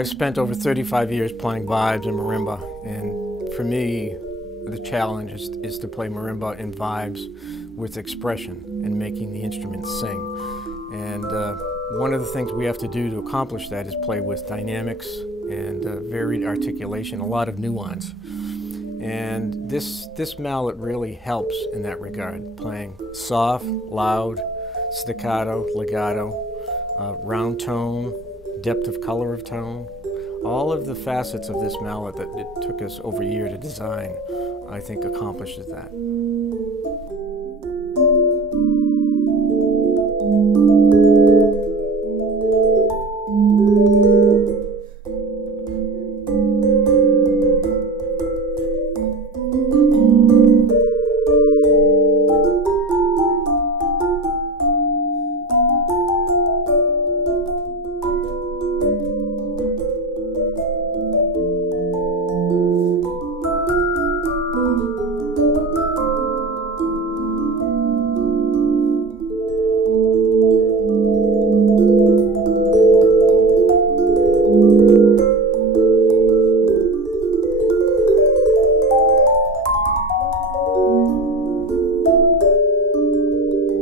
I've spent over 35 years playing vibes and marimba, and for me, the challenge is to play marimba and vibes with expression and making the instrument sing. And one of the things we have to do to accomplish that is play with dynamics and varied articulation, a lot of nuance. And this mallet really helps in that regard, playing soft, loud, staccato, legato, round tone, depth of color of tone. All of the facets of this mallet that it took us over a year to design, I think accomplishes that.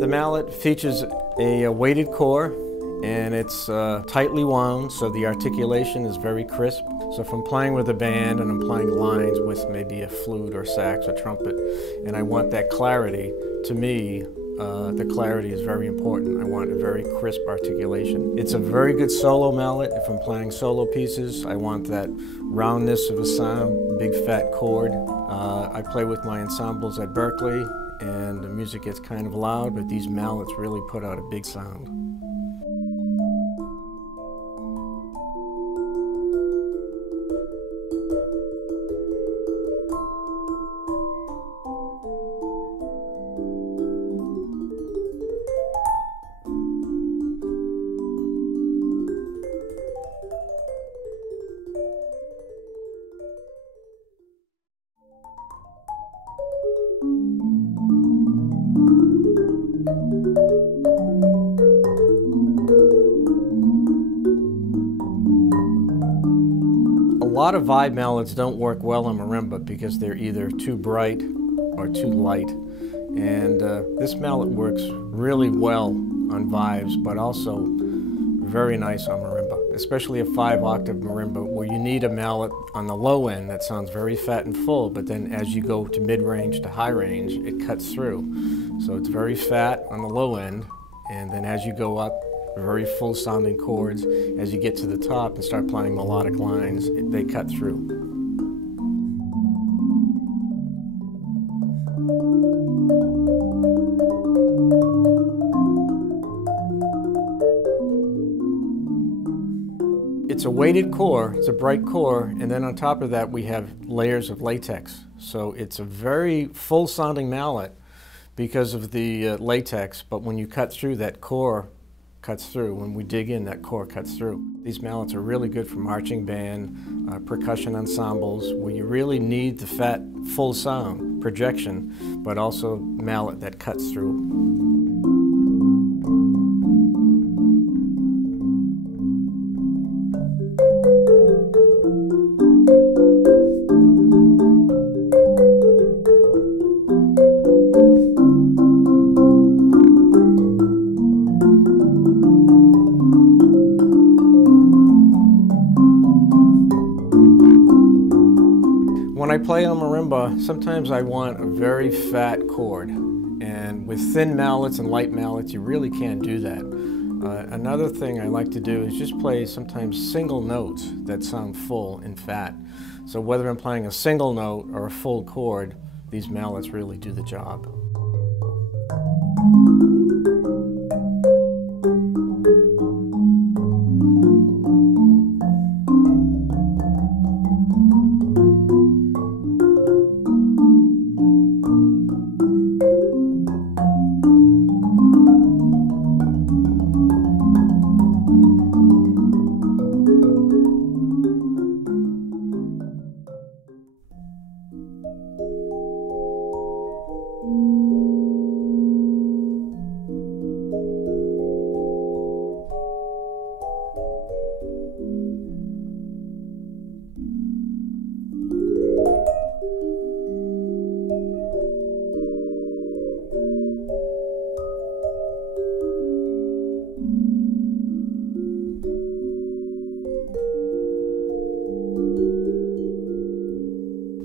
The mallet features a weighted core, and it's tightly wound, so the articulation is very crisp. So if I'm playing with a band and I'm playing lines with maybe a flute or sax or trumpet, and I want that clarity, to me, the clarity is very important. I want a very crisp articulation. It's a very good solo mallet. If I'm playing solo pieces, I want that roundness of a sound, big fat chord. I play with my ensembles at Berkeley, and the music gets kind of loud, but these mallets really put out a big sound. A lot of vibe mallets don't work well on marimba because they're either too bright or too light. And this mallet works really well on vibes, but also very nice on marimba, especially a 5-octave marimba where you need a mallet on the low end that sounds very fat and full, but then as you go to mid-range to high range, it cuts through. So it's very fat on the low end, and then as you go up, very full sounding chords. As you get to the top and start playing melodic lines, they cut through. It's a weighted core, it's a bright core, and then on top of that we have layers of latex. So it's a very full sounding mallet because of the latex, but when you cut through, that core cuts through. When we dig in, that core cuts through. These mallets are really good for marching band, percussion ensembles, where you really need the fat, full sound, projection, but also mallet that cuts through. When I play on marimba, sometimes I want a very fat chord, and with thin mallets and light mallets, you really can't do that. Another thing I like to do is just play sometimes single notes that sound full and fat. So whether I'm playing a single note or a full chord, these mallets really do the job.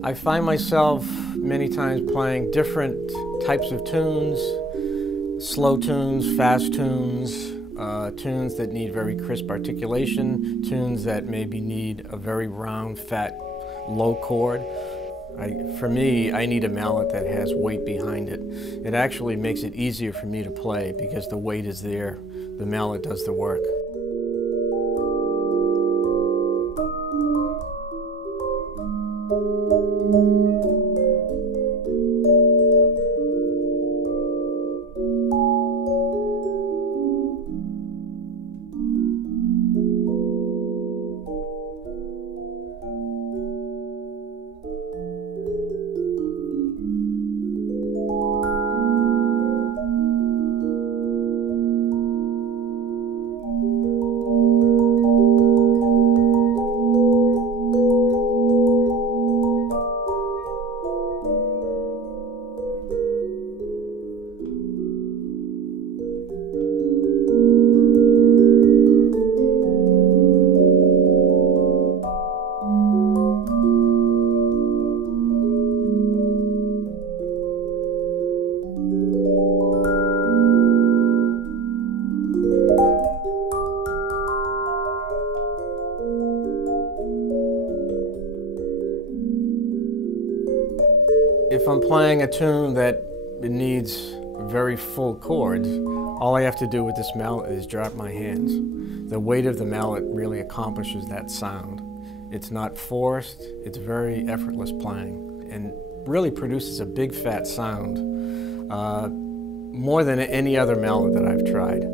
I find myself many times playing different types of tunes, slow tunes, fast tunes, tunes that need very crisp articulation, tunes that maybe need a very round, fat, low chord. For me, I need a mallet that has weight behind it. It actually makes it easier for me to play because the weight is there. The mallet does the work. If I'm playing a tune that needs very full chords, all I have to do with this mallet is drop my hands. The weight of the mallet really accomplishes that sound. It's not forced, it's very effortless playing, and really produces a big fat sound, more than any other mallet that I've tried.